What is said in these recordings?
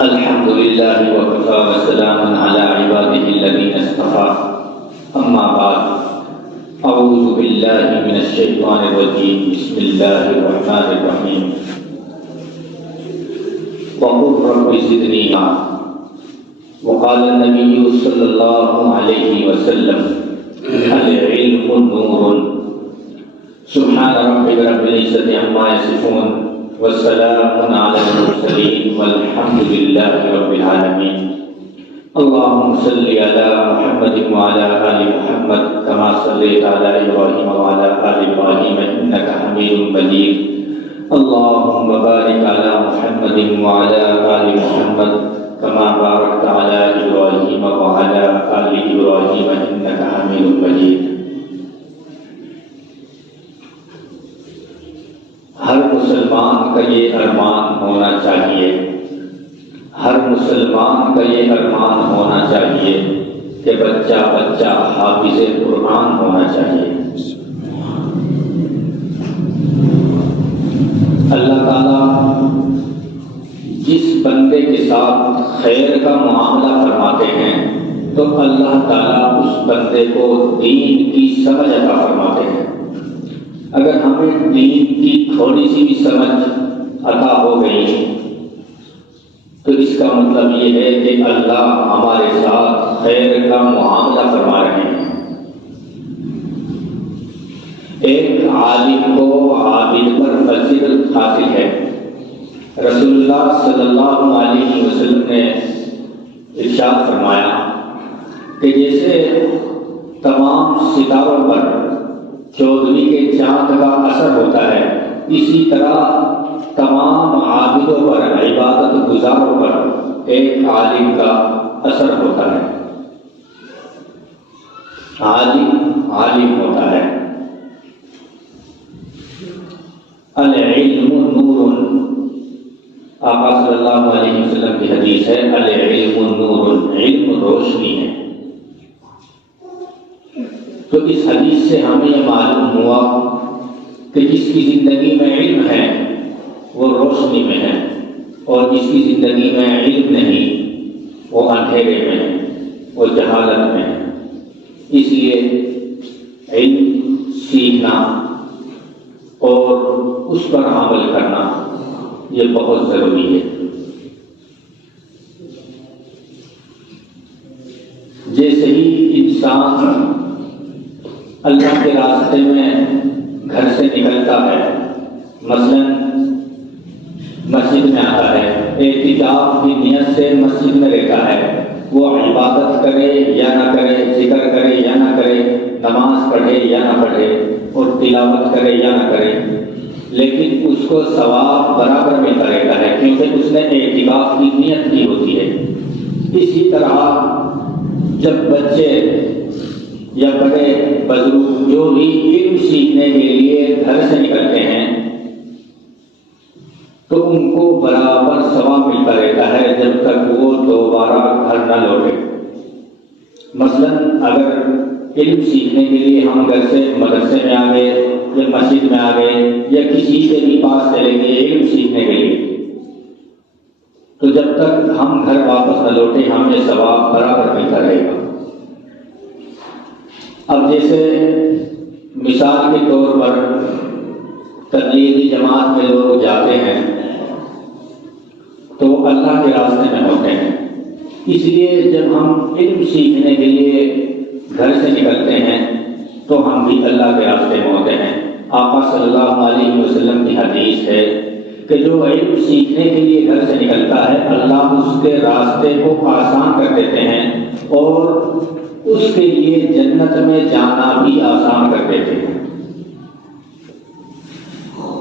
الحمد لله وكفى وسلام على عباده الذين اصطفى أما بعد أعوذ بالله من الشيطان الرجيم بسم الله الرحمن الرحيم وقل رب زدني علما وقال النبي صلى الله عليه وسلم العلم نور سبحان ربك رب العزة عما يصفون والسلام على المرسلين والحمد لله رب العالمين اللهم صل على محمد وعلى آل محمد كما صليت على إبراهيم وعلى آل إبراهيم إنك حميد مجيد اللهم بارك على محمد وعلى آل محمد كما باركت على إبراهيم وعلى آل إبراهيم إنك حميد مجيد. ہر مسلمان کا یہ ارمان ہونا چاہیے، ہر مسلمان کا یہ ارمان ہونا چاہیے کہ بچہ بچہ حافظ قرآن ہونا چاہیے. اللہ تعالیٰ جس بندے کے ساتھ خیر کا معاملہ فرماتے ہیں تو اللہ تعالیٰ اس بندے کو دین کی سمجھ عطا فرماتے ہیں. اگر ہمیں دین کی تھوڑی سی بھی سمجھ عطا ہو گئی تو اس کا مطلب یہ ہے کہ اللہ ہمارے ساتھ خیر کا معاملہ فرما رہے ہیں. ایک عالم کو عابد پر فضیلت حاصل ہے. رسول اللہ صلی اللہ علیہ وسلم نے ارشاد فرمایا کہ جیسے تمام ستاروں پر چودھویں کے چاند کا اثر ہوتا ہے، اسی طرح تمام عابدوں پر، عبادت گزاروں پر ایک عالم کا اثر ہوتا ہے. عالم ہوتا ہے. العلم نور، آقا صلی اللہ علیہ وسلم کی حدیث ہے العلم نور، علم روشنی ہے. تو اس حدیث سے ہمیں یہ معلوم ہوا کہ جس کی زندگی میں علم ہے وہ روشنی میں ہے، اور جس کی زندگی میں علم نہیں وہ اندھیرے میں ہے، وہ جہالت میں ہے. اس لیے علم سیکھنا اور اس پر عمل کرنا یہ بہت ضروری ہے. جیسے ہی انسان اللہ کے راستے میں گھر سے نکلتا ہے، مثلا مسجد میں آتا ہے، اعتکاف کی نیت سے مسجد میں رہتا ہے، وہ عبادت کرے یا نہ کرے، ذکر کرے یا نہ کرے، نماز پڑھے یا نہ پڑھے، اور تلاوت کرے یا نہ کرے، لیکن اس کو ثواب برابر ملتا رہتا ہے کیونکہ اس نے اعتکاف کی نیت کی ہوتی ہے. اسی طرح جب بچے یا بڑے بزرگ جو بھی علم سیکھنے کے لیے گھر سے نکلتے ہیں تو ان کو برابر ثواب ملتا رہتا ہے جب تک وہ دوبارہ گھر نہ لوٹے. مثلا اگر علم سیکھنے کے لیے ہم گھر سے مدرسے میں آ گئے یا مسجد میں آ گئے یا کسی کے بھی پاس چلیں گے علم سیکھنے کے لیے، تو جب تک ہم گھر واپس نہ لوٹے ہمیں ثواب برابر ملتا رہے گا. اب جیسے مثال کے طور پر تبلیغی جماعت میں لوگ جاتے ہیں تو اللہ کے راستے میں ہوتے ہیں. اس لیے جب ہم علم سیکھنے کے لیے گھر سے نکلتے ہیں تو ہم بھی اللہ کے راستے میں ہوتے ہیں. آقا صلی اللہ علیہ وسلم کی حدیث ہے کہ جو علم سیکھنے کے لیے گھر سے نکلتا ہے اللہ اس کے راستے کو آسان کر دیتے ہیں اور اس کے لیے جنت میں جانا بھی آسان کر دیتے ہیں.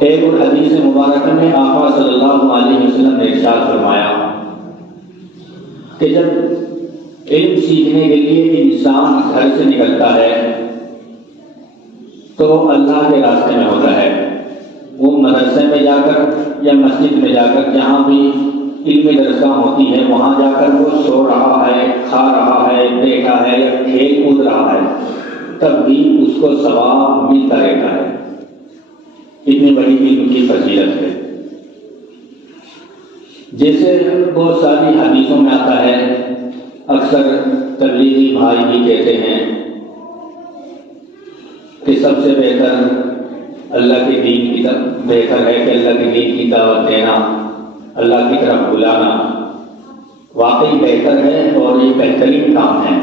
ایک اور حدیث مبارکہ میں آقا صلی اللہ علیہ وسلم نے ارشاد فرمایا کہ جب علم سیکھنے کے لیے انسان گھر سے نکلتا ہے تو وہ اللہ کے راستے میں ہوتا ہے. وہ مدرسے میں جا کر یا مسجد میں جا کر جہاں بھی علمی درسگاہ ہوتی ہے وہاں جا کر وہ سو رہا ہے، کھا رہا ہے، بیٹھا ہے یا کھیل کود رہا ہے، تب بھی اس کو ثواب ملتا رہتا ہے. اتنی بڑی علم کی فضیلت ہے. جیسے بہت ساری حدیثوں میں آتا ہے، اکثر تبلیغی بھائی بھی کہتے ہیں کہ سب سے بہتر اللہ کے دین کی طرف بہتر ہے کہ اللہ کے دین کی دعوت دینا، اللہ کی طرف بلانا واقعی بہتر ہے اور یہ بہترین کام ہے،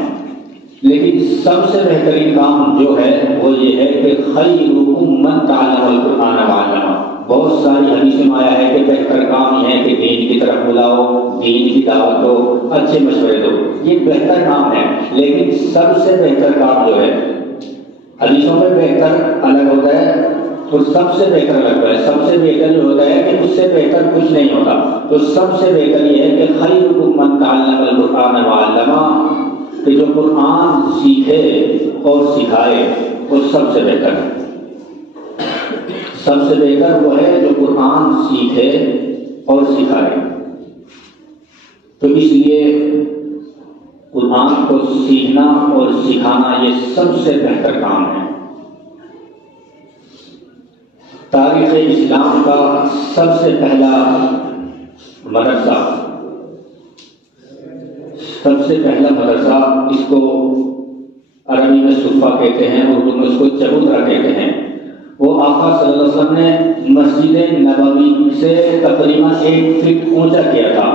لیکن سب سے بہترین کام جو ہے وہ یہ ہے کہ خیرکم من تعلم القرآن وعلمہ۔ بہت ساری حدیثوں میں آیا ہے کہ بہتر کام یہ ہے کہ دین کی طرف بلاؤ، دین کی دعوت دو، اچھے مشورے دو، یہ بہتر کام ہے، لیکن سب سے بہتر کام جو ہے، حدیثوں میں بہتر الگ ہوتا ہے اور سب سے بہتر الگ ہوتا ہے۔ سب سے بہتر جو ہوتا ہے کہ اس سے بہتر کچھ نہیں ہوتا، تو سب سے بہتر یہ ہے کہ خیرکم من تعلم القرآن وعلمہ، کہ جو قرآن سیکھے اور سکھائے وہ سب سے بہتر ہے۔ سب سے بہتر وہ ہے جو قرآن سیکھے اور سکھائے۔ تو اس لیے قرآن کو سیکھنا اور سکھانا یہ سب سے بہتر کام ہے۔ تاریخ اسلام کا سب سے پہلا مدرسہ، سب سے پہلا مدرسہ، اس کو عربی میں صفہ کہتے ہیں، اردو میں اس کو چبوترا کہتے ہیں، وہ آقا صلی اللہ علیہ وسلم نے مسجد نبوی سے تقریباً 1 فٹ اونچا کیا تھا،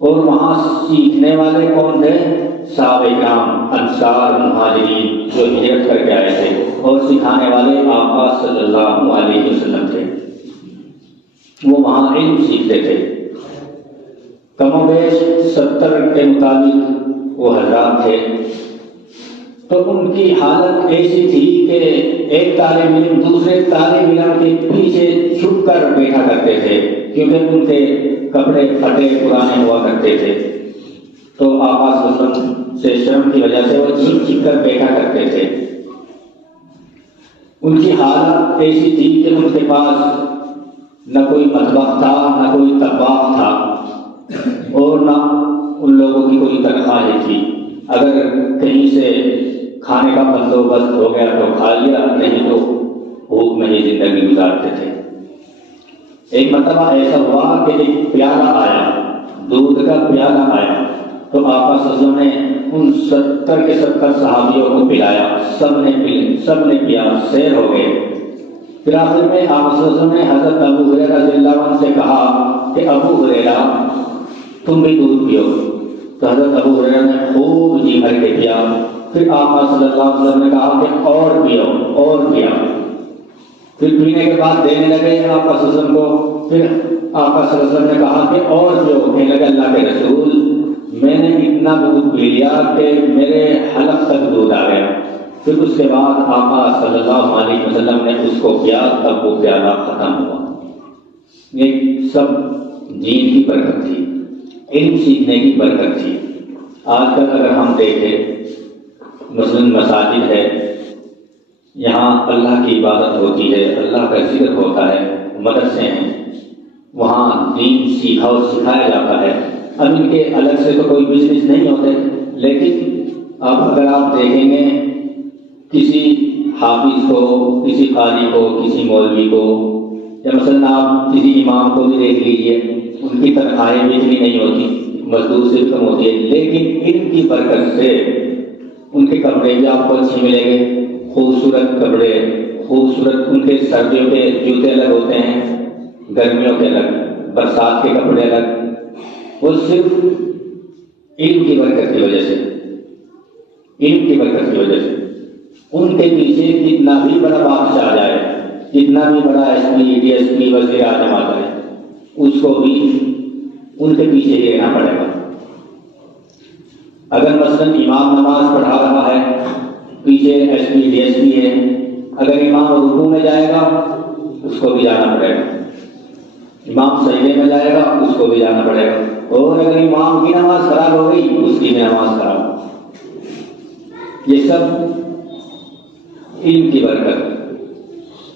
اور وہاں سیکھنے والے کون تھے؟ صحابہ کرام، انصار، مہاجرین جو ہجرت کر کے آئے تھے، اور سکھانے والے آقا صلی اللہ علیہ وسلم تھے۔ وہ وہاں علم سیکھتے تھے۔ کم و بیش 70 کے مطابق وہ حضرات تھے۔ تو ان کی حالت ایسی تھی کہ ایک طالب علم دوسرے طالب علم کے پیچھے چھپ کر بیٹھا کرتے تھے، کیونکہ ان کے کپڑے پھٹے پرانے ہوا کرتے تھے، تو آقا صلی اللہ علیہ وسلم سے شرم کی وجہ سے وہ چھپ چھپ کر بیٹھا کرتے تھے۔ ان کی حالت ایسی تھی کہ ان کے پاس نہ کوئی مطبخ تھا، نہ کوئی طباخ تھا، اور نہ ان لوگوں کی کوئی تنخواہ تھی۔ اگر کہیں سے کھانے کا بندوبست ہو گیا تو کھا لیا، نہیں تو بھوک میں ہی زندگی گزارتے تھے۔ ایک مرتبہ ایسا ہوا کہ ایک پیالہ آیا، دودھ کا پیالہ آیا، تو آقا صلی اللہ علیہ وسلم نے ان 70 کے 70 صحابیوں کو پلایا، سب نے پیا، سیر ہو گئے۔ پھر آخر میں آقا صلی اللہ علیہ وسلم نے حضرت ابو ہریرہ رضی اللہ عنہ سے کہا کہ ابو ہریرہ تم بھی دودھ پیو، تو حضرت ابو ہریرہ نے خوب جی بھر کے پیا۔ پھر آقا صلی اللہ علیہ وسلم نے کہا کہ اور پیو، اور پیا۔ پھر پینے کے بعد دینے لگے آقا صلی اللہ علیہ وسلم کو۔ پھر آقا صلی اللہ علیہ وسلم نے کہا کہ اور جو کہنے لگے اللہ کے رسول میں نے اتنا دودھ پی لیا کہ میرے حلق تک دودھ آ گیا۔ پھر اس کے بعد آقا صلی اللہ علیہ وسلم نے اس کو پیا، تب وہ پیالہ ختم ہوا۔ یہ سب دین کی برکت تھی، علم سیکھنے کی برکت تھی۔ آج کل اگر ہم دیکھیں مثلاً مساجد ہے، یہاں اللہ کی عبادت ہوتی ہے، اللہ کا ذکر ہوتا ہے، مدرسے ہیں، وہاں دین سیکھا اور سکھایا جاتا ہے۔ اب ان کے الگ سے تو کوئی بزنس نہیں ہوتے، لیکن اب اگر آپ دیکھیں گے کسی حافظ کو، کسی قاری کو، کسی مولوی کو، یا مثلاً آپ کسی امام کو بھی دیکھ لیجئے، ان کی تنخواہیں بھی اتنی نہیں ہوتی، مزدور سے کم ہوتی ہے، لیکن ان کی برکت سے ان کے کپڑے بھی آپ کو اچھے ملیں گے، خوبصورت کپڑے، خوبصورت ان کے سردیوں کے جوتے الگ ہوتے ہیں، گرمیوں کے الگ، برسات کے کپڑے الگ۔ وہ صرف علم کی برکت کی وجہ سے، علم کی برکت کی وجہ سے۔ ان کے پیچھے کتنا بھی بڑا بادشاہ آ جائے، کتنا بھی بڑا S P, D S P, وزیر اعظم آ جائے، اس کو بھی ان کے پیچھے ہی رہنا پڑے گا۔ اگر مثلاً امام نماز پڑھا رہا ہے، پیچھے S P D S P ہے، اگر امام رکوع میں جائے گا اس کو بھی جانا پڑے گا، امام سجدے میں جائے گا اس کو بھی جانا پڑے گا، اور اگر امام کی نماز خراب ہو گئی اس کی بھی نماز خراب۔ یہ سب علم کی برکت،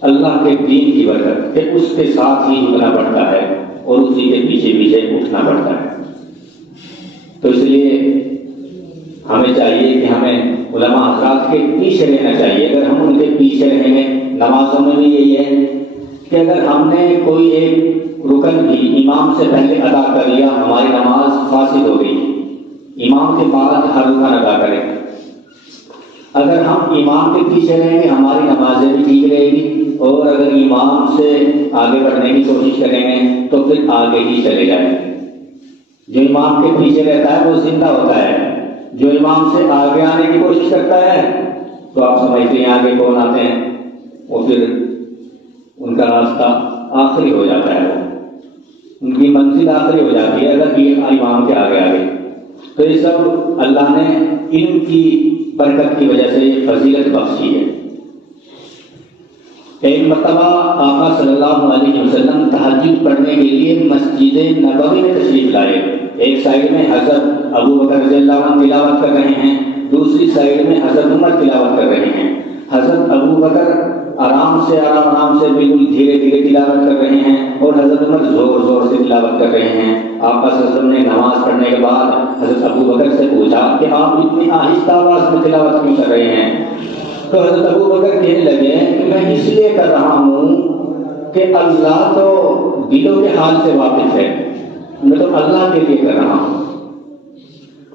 اللہ کے دین کی برکت، کہ اس کے ساتھ ہی جھکنا پڑتا ہے اور اسی کے پیچھے پیچھے اٹھنا پڑتا ہے۔ تو اس لیے ہمیں چاہیے کہ ہمیں علماء حضرات کے پیچھے رہنا چاہیے۔ اگر ہم ان کے پیچھے رہیں گے، نمازوں میں بھی یہی ہے کہ اگر ہم نے کوئی ایک رکن بھی امام سے پہلے ادا کر امام کے بعد ہر رکن ادا کریں۔ اگر ہم امام کے پیچھے رہیں گے ہماری نمازیں بھی ٹھیک رہے گی، اور اگر امام سے آگے بڑھنے کی کوشش کریں گے تو پھر آگے ہی چلے جائیں گے۔ جو امام کے پیچھے رہتا ہے وہ زندہ ہوتا ہے، جو امام سے آگے آنے کی کوشش کرتا ہے تو آپ سمجھتے ہیں آگے کون آتے ہیں، وہ پھر ان کا راستہ آخری ہو جاتا ہے، ان کی منزل آخری ہو جاتی ہے اگر یہ امام کے آگے آگے۔ تو یہ سب اللہ نے علم کی برکت کی وجہ سے یہ فضیلت بخشی ہے۔ ایک مرتبہ آقا صلی اللہ علیہ وسلم تہجد پڑھنے کے لیے مسجد نبوی میں تشریف لائے۔ ایک سائڈ میں حضرت ابو بکر رضی اللہ عنہ تلاوت کر رہے ہیں، دوسری سائڈ میں حضرت عمر تلاوت کر رہے ہیں۔ حضرت ابو بکر آرام سے بالکل دھیرے دھیرے تلاوت کر رہے ہیں، اور حضرت عمر زور زور سے تلاوت کر رہے ہیں۔ آقا صلی اللہ علیہ وسلم نے نماز پڑھنے کے بعد حضرت ابو بکر سے پوچھا کہ آپ اتنی آہستہ آواز میں تلاوت کیوں کر رہے ہیں؟ تو حضرت ابو بکر کہنے لگے کہ میں اس لیے کر رہا ہوں کہ اللہ تو دلوں کے حال سے واقف ہے، میں تو اللہ کے لیے کر رہا ہوں۔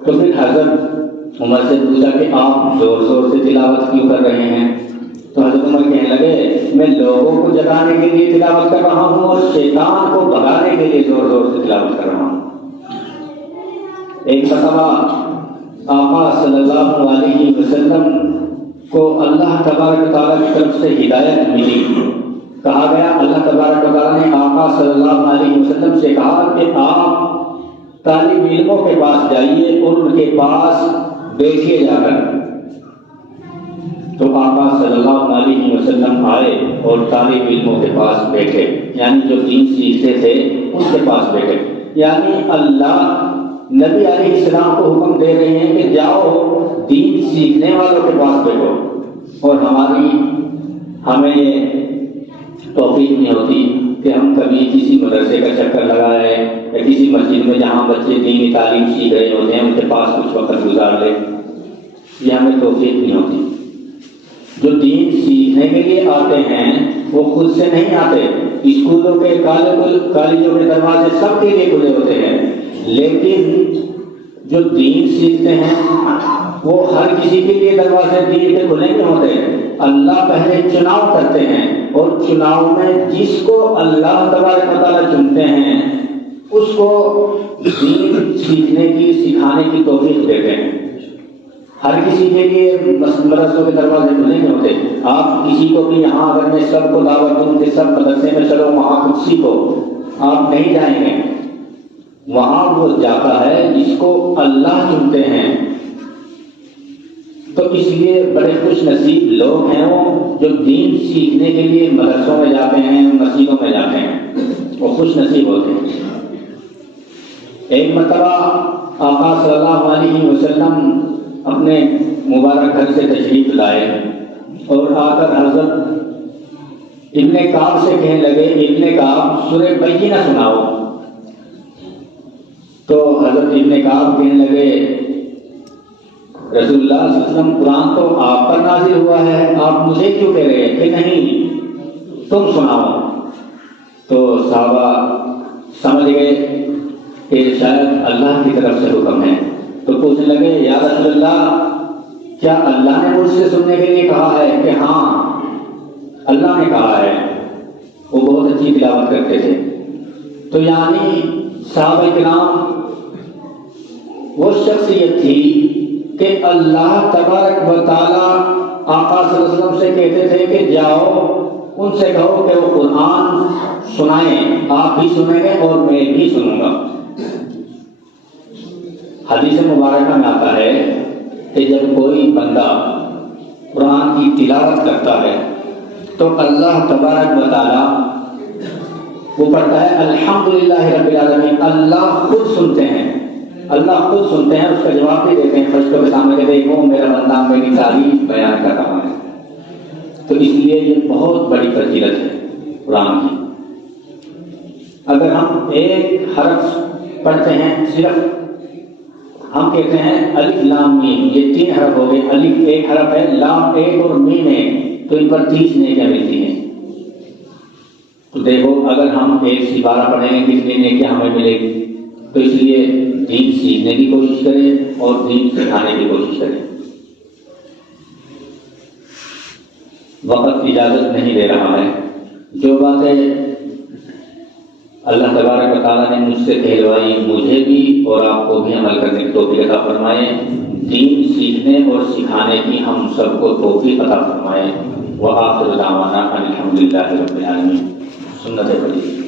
تو پھر حضرت عمر سے پوچھا کہ آپ زور زور سے تلاوت کیوں کر رہے ہیں؟ تو حضرت عمر کہنے لگے میں لوگوں کو جگانے کے لیے تلاوت کر رہا ہوں اور شیطان کو بھگانے کے لیے زور زور سے تلاوت کر رہا ہوں۔ ایک مرتبہ آقا صلی اللہ علیہ وسلم کو اللہ تبارک و تعالیٰ کی طرف سے ہدایت ملی۔ کہا گیا اللہ تبارک و تعالیٰ نے آقا صلی اللہ علیہ وسلم سے کہا کہ آپ طالب علموں کے پاس جائیے اور ان کے پاس بیٹھیے جا کر۔ تو آقا صلی اللہ علیہ وسلم آئے اور طالب علموں کے پاس بیٹھے، یعنی جو دین سیکھتے تھے ان کے پاس بیٹھے۔ یعنی اللہ نبی علیہ السلام کو حکم دے رہے ہیں کہ جاؤ دین سیکھنے والوں کے پاس بیٹھو، اور ہمیں یہ توفیق نہیں ہوتی کہ ہم کبھی کسی مدرسے کا چکر لگائے یا کسی مسجد میں جہاں بچے دینی تعلیم سیکھ رہے ہوتے ہیں ان کے پاس کچھ وقت گزار لے، یہ ہمیں توفیق نہیں ہوتی۔ جو دین سیکھنے کے لیے آتے ہیں وہ خود سے نہیں آتے، اسکولوں کے کالجوں کے دروازے سب کے لیے کھلے ہوتے ہیں، لیکن جو دین سیکھتے ہیں وہ ہر کسی کے لیے دروازے دین کے کھلے نہیں ہوتے۔ اللہ پہلے چناؤ کرتے ہیں، اور چناؤ میں جس کو اللہ تبارک و تعالیٰ چنتے ہیں اس کو دین سیکھنے کی سکھانے کی توفیق دیتے ہیں۔ ہر کسی کے لیے مدرسوں کے دروازے کھلے نہیں ہوتے۔ آپ کسی کو بھی یہاں اگر میں سب کو دعوت دوں کہ سب مدرسے میں چلو وہاں کچھ سیکھو، آپ نہیں جائیں گے۔ وہاں وہ جاتا ہے جس کو اللہ چنتے ہیں۔ تو اس لیے بڑے خوش نصیب لوگ ہیں وہ جو دین سیکھنے کے لیے مدرسوں میں جاتے ہیں، مسجدوں میں جاتے ہیں، وہ خوش نصیب ہوتے ہیں۔ ایک مرتبہ آقا صلی اللہ علیہ وسلم اپنے مبارک گھر سے تشریف لائے اور آ کر حضرت ابن کعب سے کہنے لگے ابن کعب سورہ بینہ سناؤ۔ تو حضرت ابن کعب کہنے لگے رسول اللہ صلی اللہ علیہ وسلم قرآن تو آپ پر نازل ہوا ہے، آپ مجھے کیوں کہہ رہے ہیں کہ نہیں تم سناؤ؟ تو صحابہ سمجھ گئے کہ شاید اللہ کی طرف سے حکم ہے، تو پوچھنے لگے یا رسول اللہ کیا اللہ نے مجھ سے سننے کے لیے کہا ہے؟ کہ ہاں اللہ نے کہا ہے۔ وہ بہت اچھی تلاوت کرتے تھے۔ تو یعنی صحابہ کرام وہ شخصیت تھی کہ اللہ تبارک و تعالیٰ آقا صلی اللہ علیہ وسلم سے کہتے تھے کہ جاؤ ان سے کہو کہ وہ قرآن سنائیں، آپ بھی سنیں گے اور میں بھی سنوں گا۔ حدیث مبارکہ میں آتا ہے کہ جب کوئی بندہ قرآن کی تلاوت کرتا ہے تو اللہ تبارک و تعالیٰ وہ پڑھتا ہے الحمدللہ رب العالمین، اللہ خود سنتے ہیں، اللہ خود سنتے ہیں، اس کا جواب بھی دیتے ہیں فرشتوں کے سامنے کہ دیکھو میرا بندہ میری تعریف بیان کر رہا ہے۔ تو اس لیے یہ بہت بڑی فضیلت ہے قرآن کی۔ اگر ہم ایک حرف پڑھتے ہیں، صرف ہم کہتے ہیں الف لام میم، یہ 3 حرف ہو گئے، الف ایک حرف ہے، لام ایک اور میم ایک، تو ان پر 30 نیکیاں ملتی ہیں۔ تو دیکھو اگر ہم ایک سپارہ پڑھیں گے کتنی نیکیاں ہمیں ملے گی۔ تو اس لیے دین سیکھنے کی کوشش کریں اور دین سکھانے کی کوشش کریں۔ وقت اجازت نہیں دے رہا ہے۔ جو باتیں اللہ تبارک و تعالیٰ نے مجھ سے کہلوائی، مجھے بھی اور آپ کو بھی عمل کرنے کی توفیق عطا فرمائے۔ دین سیکھنے اور سکھانے کی ہم سب کو توفیق عطا فرمائے۔ وآخر دعوانا ان الحمد للہ رب العالمین۔ سنت پڑھی۔